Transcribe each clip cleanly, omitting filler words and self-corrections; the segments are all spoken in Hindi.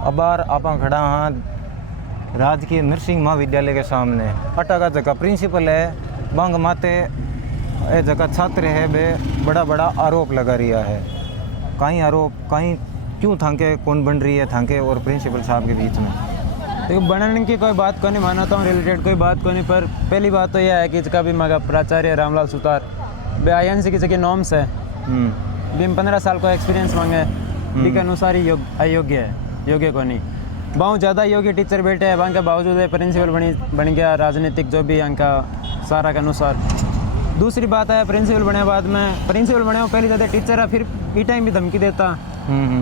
अब बार आप खड़ा हाँ राजकीय नर्सिंग महाविद्यालय के सामने। अटा का जगह प्रिंसिपल है बांग माते ए जगह छात्र है बे बड़ा बड़ा आरोप लगा रिया है। कहीं आरोप कहीं क्यों थांके कौन बन रही है थांके और प्रिंसिपल साहब के बीच में? देखो बनने की कोई बात को नहीं मानता हूँ, रिलेटेड कोई बात को नहीं। पर पहली बात तो यह है कि इसका भी मगा प्राचार्य रामलाल सुतार बे INC की जगह नॉर्म्स है। भी 15 साल का एक्सपीरियंस मांगे बी के अनुसार ही अयोग्य है, योग्य को नहीं। बहुत ज़्यादा योग्य टीचर बैठे हैं वहाँ के बावजूद प्रिंसिपल बन गया राजनीतिक जो भी यहाँ का सारा के अनुसार। दूसरी बात है प्रिंसिपल बने बाद में प्रिंसिपल बने पहले ज़्यादा टीचर है, फिर ई टाइम भी धमकी देता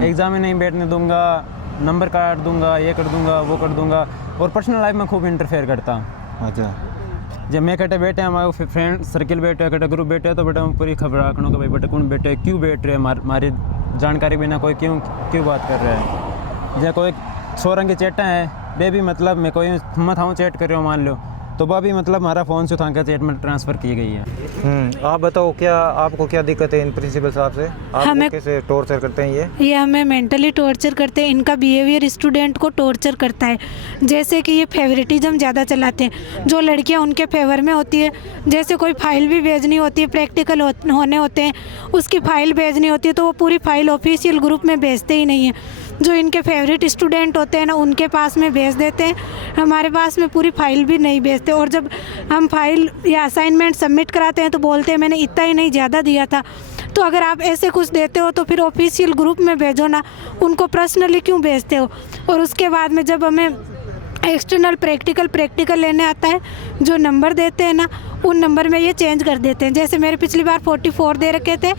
एग्जाम में नहीं बैठने दूंगा, नंबर काट दूंगा, ये कर दूंगा, वो कर दूंगा, और पर्सनल लाइफ में खूब इंटरफेयर करता। अच्छा जब मैं कटे बैठे हमारे फ्रेंड सर्किल बैठे कटे ग्रुप बैठे तो बेटा पूरी खबर रखना कि भाई बेटा कौन बैठे क्यों बैठ रहे हमारी जानकारी बिना कोई क्यों बात कर रहे हैं। जैसे कोई सोरंग की चेटा है वे भी मतलब मैं कोई मत हूँ चैट कर रहा हूँ मान लो तो वह भी मतलब हमारा फ़ोन से उठा कर चैट में ट्रांसफ़र की गई है। आप बताओ क्या आपको क्या दिक्कत है इन प्रिंसिपल साहब से? आपको कैसे टॉर्चर करते हैं ये हमें मेंटली टॉर्चर करते हैं। इनका बिहेवियर स्टूडेंट को टॉर्चर करता है। जैसे कि ये फेवरेटिज्म ज़्यादा चलाते हैं, जो लड़कियां उनके फेवर में होती है, जैसे कोई फाइल भी भेजनी होती है, प्रैक्टिकल होने होते हैं, उसकी फ़ाइल भेजनी होती है तो वो पूरी फाइल ऑफिशियल ग्रुप में भेजते ही नहीं है। जो इनके फेवरेट स्टूडेंट होते हैं ना उनके पास में भेज देते हैं, हमारे पास में पूरी फाइल भी नहीं भेजते। और जब हम फाइल या असाइनमेंट सबमिट कराते हैं तो बोलते हैं मैंने इतना ही नहीं ज़्यादा दिया था। तो अगर आप ऐसे कुछ देते हो तो फिर ऑफिशियल ग्रुप में भेजो ना, उनको पर्सनली क्यों भेजते हो? और उसके बाद में जब हमें एक्सटर्नल प्रैक्टिकल लेने आता है, जो नंबर देते हैं ना उन नंबर में ये चेंज कर देते हैं। जैसे मेरे पिछली बार 44 दे रखे थे,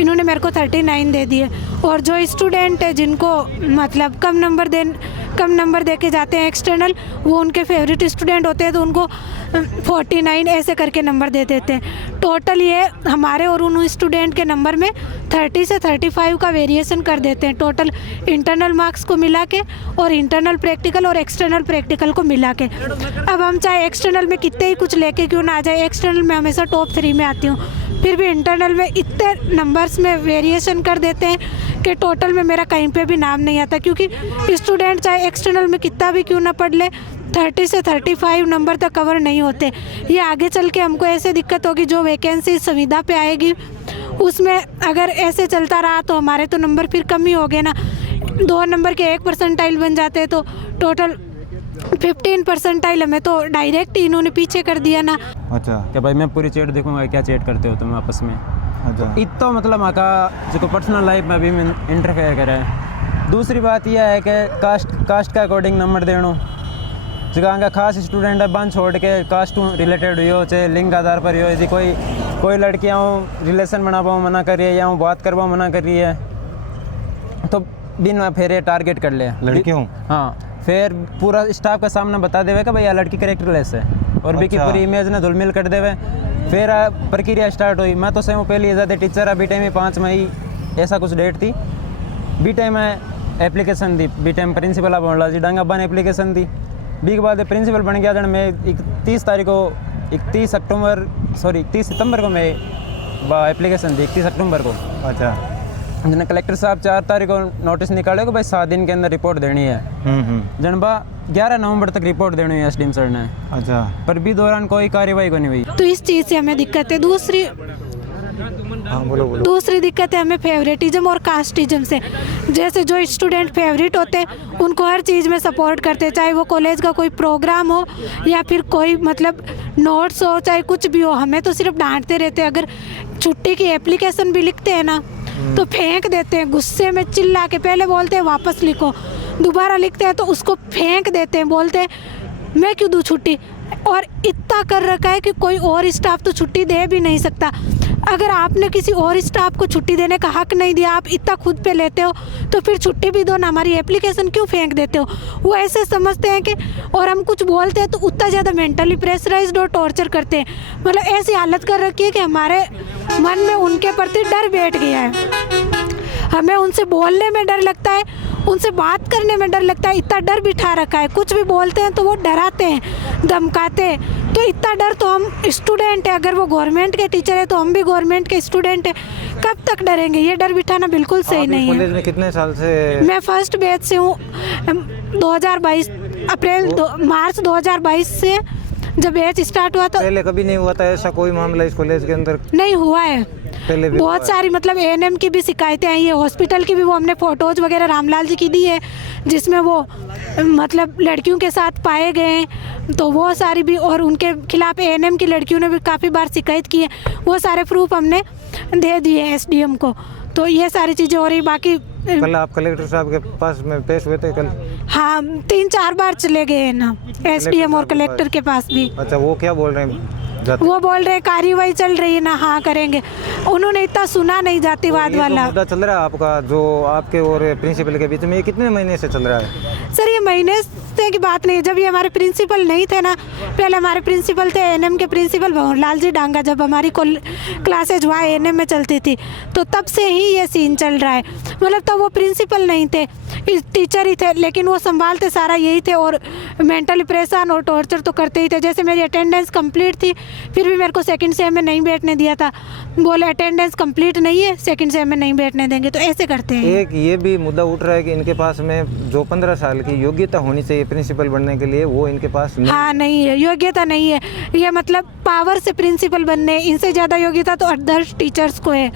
इन्होंने मेरे को 39 दे दिए। और जो स्टूडेंट है जिनको मतलब कम नंबर दे के जाते हैं एक्सटर्नल, वो उनके फेवरेट स्टूडेंट होते हैं तो उनको 49 ऐसे करके नंबर दे देते हैं। टोटल ये हमारे और उन स्टूडेंट के नंबर में 30 से 35 का वेरिएशन कर देते हैं, टोटल इंटरनल मार्क्स को मिला के और इंटरनल प्रैक्टिकल और एक्सटर्नल प्रैक्टिकल को मिला के। अब हम चाहे एक्सटर्नल में कितने ही कुछ लेके क्यों ना आ जाए, एक्सटर्नल में हमेशा टॉप 3 में आती हूँ, फिर भी इंटरनल में इतने नंबर्स में वेरिएशन कर देते हैं कि टोटल में मेरा कहीं पे भी नाम नहीं आता। क्योंकि स्टूडेंट चाहे एक्सटर्नल में कितना भी क्यों ना पढ़ ले 30 से 35 नंबर तक कवर नहीं होते। ये आगे चल के हमको ऐसे दिक्कत होगी, जो वैकेंसी संविदा पे आएगी उसमें अगर ऐसे चलता रहा तो हमारे तो नंबर फिर कम ही हो गए ना। 2 नंबर के 1 परसेंटाइल बन जाते हैं तो टोटल 15 परसेंटाइल हमें तो डायरेक्ट इन्होंने पीछे कर दिया ना। अच्छा क्या भाई मैं पूरी चैट देखूंगा क्या चैट करते हो तुम आपस में? अच्छा इतना मतलब आका जो पर्सनल लाइफ में भी इंटरफेयर करे। दूसरी बात यह है कि कास्ट का अकॉर्डिंग नंबर देना, जगह का खास स्टूडेंट है बंद छोड़ के कास्ट रिलेटेड हुई हो चाहे लिंग आधार पर हो, यदि कोई लड़कियाँ रिलेशन बना पाओ मना कर रही है या बात करवाओ मना कर रही है तो बिन फिर ये टारगेट कर ले लड़कियों। हाँ फिर पूरा स्टाफ का सामने बता देवे कि भाई यह लड़की करेक्टरलेस है और भी की पूरी इमेज ने धुलमिल कर देवे। फिर प्रक्रिया स्टार्ट हुई। मैं तो सही हूँ पहले ज़्यादा टीचर बी टाइम में 5 मई ऐसा कुछ डेट थी, बी टाइम में एप्लीकेशन दी, बी टाइम प्रिंसिपल आप बोला जी डांगा बन एप्लीकेशन दी, बी के बाद प्रिंसिपल बन गया। जन मैं 31 सितंबर को मैं एप्लीकेशन दी 31 अक्टूबर को। अच्छा जन कलेक्टर साहब 4 तारीख को नोटिस निकाले को भाई 7 दिन के अंदर रिपोर्ट देनी है। जन 11 नवंबर तक रिपोर्ट देनी है एसडीएम सर ने। अच्छा पर भी दौरान कोई कार्रवाई को नहीं हुई। तो इस चीज़ से हमें दिक्कत है। दूसरी दिक्कत है हमें फेवरेटिज्म और कास्टिज्म से। जैसे जो स्टूडेंट फेवरेट होते हैं उनको हर चीज़ में सपोर्ट करते हैं, चाहे वो कॉलेज का कोई प्रोग्राम हो या फिर कोई मतलब नोट्स हो चाहे कुछ भी हो, हमें तो सिर्फ डांटते रहते हैं। अगर छुट्टी की एप्लीकेशन भी लिखते हैं ना तो फेंक देते हैं, गुस्से में चिल्ला के पहले बोलते हैं वापस लिखो, दोबारा लिखते हैं तो उसको फेंक देते हैं, बोलते हैं मैं क्यों दूँ छुट्टी। और इतना कर रखा है कि कोई और स्टाफ तो छुट्टी दे भी नहीं सकता। अगर आपने किसी और स्टाफ को छुट्टी देने का हक नहीं दिया, आप इतना खुद पे लेते हो तो फिर छुट्टी भी दो ना, हमारी एप्लीकेशन क्यों फेंक देते हो? वो ऐसे समझते हैं कि और हम कुछ बोलते हैं तो उतना ज़्यादा मेंटली प्रेशराइज्ड और टॉर्चर करते हैं। मतलब ऐसी हालत कर रखी है कि हमारे मन में उनके प्रति डर बैठ गया है। हमें उनसे बोलने में डर लगता है, उनसे बात करने में डर लगता है, इतना डर बिठा रखा है। कुछ भी बोलते हैं तो वो डराते हैं, धमकाते हैं। तो इतना डर तो हम स्टूडेंट है, अगर वो गवर्नमेंट के टीचर है तो हम भी गवर्नमेंट के स्टूडेंट है, कब तक डरेंगे? ये डर बिठाना बिल्कुल सही नहीं है। कॉलेज में कितने साल से? मैं फर्स्ट बैच से हूँ। मार्च 2022 से जब बैच स्टार्ट हुआ तो पहले कभी नहीं हुआ था ऐसा कोई मामला इस कॉलेज के अंदर? नहीं हुआ है। पहले भी बहुत सारी मतलब एएनएम की भी शिकायतें आई है, हॉस्पिटल की भी, वो हमने फ़ोटोज़ वगैरह रामलाल जी की दी है जिसमें वो मतलब लड़कियों के साथ पाए गए हैं, तो वो सारी भी, और उनके खिलाफ एएनएम की लड़कियों ने भी काफ़ी बार शिकायत की है, वो सारे प्रूफ हमने दे दिए एसडीएम को। तो ये सारी चीज़ें हो रही। बाकी कल आप कलेक्टर साहब के पास में पेश हुए थे कल? हाँ, 3-4 बार चले गए हैं ना एसडीएम और कलेक्टर के पास भी। अच्छा, वो क्या बोल रहे हैं? वो बोल रहे हैं कार्रवाई चल रही है ना, हाँ करेंगे। उन्होंने इतना सुना नहीं जातिवाद ये वाला। मुद्दा चल रहा है आपका जो आपके और प्रिंसिपल के बीच में, ये कितने महीने से चल रहा है? सर ये महीने से की बात नहीं है, जब ये हमारे प्रिंसिपल नहीं थे ना, पहले हमारे प्रिंसिपल थे एएनएम के प्रिंसिपल भंवरलाल जी डांगा, जब हमारी क्लासेज वहाँ एएनएम में चलती थी तो तब से ही ये सीन चल रहा है। मतलब तब वो प्रिंसिपल नहीं थे, टीचर ही थे, लेकिन वो संभालते सारा यही थे, और मेंटली परेशान और टॉर्चर तो करते ही थे। जैसे मेरी अटेंडेंस कंप्लीट थी, फिर भी मेरे को सेकंड सेम में नहीं बैठने दिया था, बोले अटेंडेंस कंप्लीट नहीं है, सेकंड सेम में नहीं बैठने देंगे, तो ऐसे करते हैं। एक ये भी मुद्दा उठ रहा है कि इनके पास में जो 15 साल की योग्यता होनी चाहिए प्रिंसिपल बनने के लिए, वो इनके पास नहीं। हाँ नहीं है, योग्यता नहीं है, ये मतलब पावर से प्रिंसिपल बनने, इनसे ज़्यादा योग्यता तो अदर्स टीचर्स को है।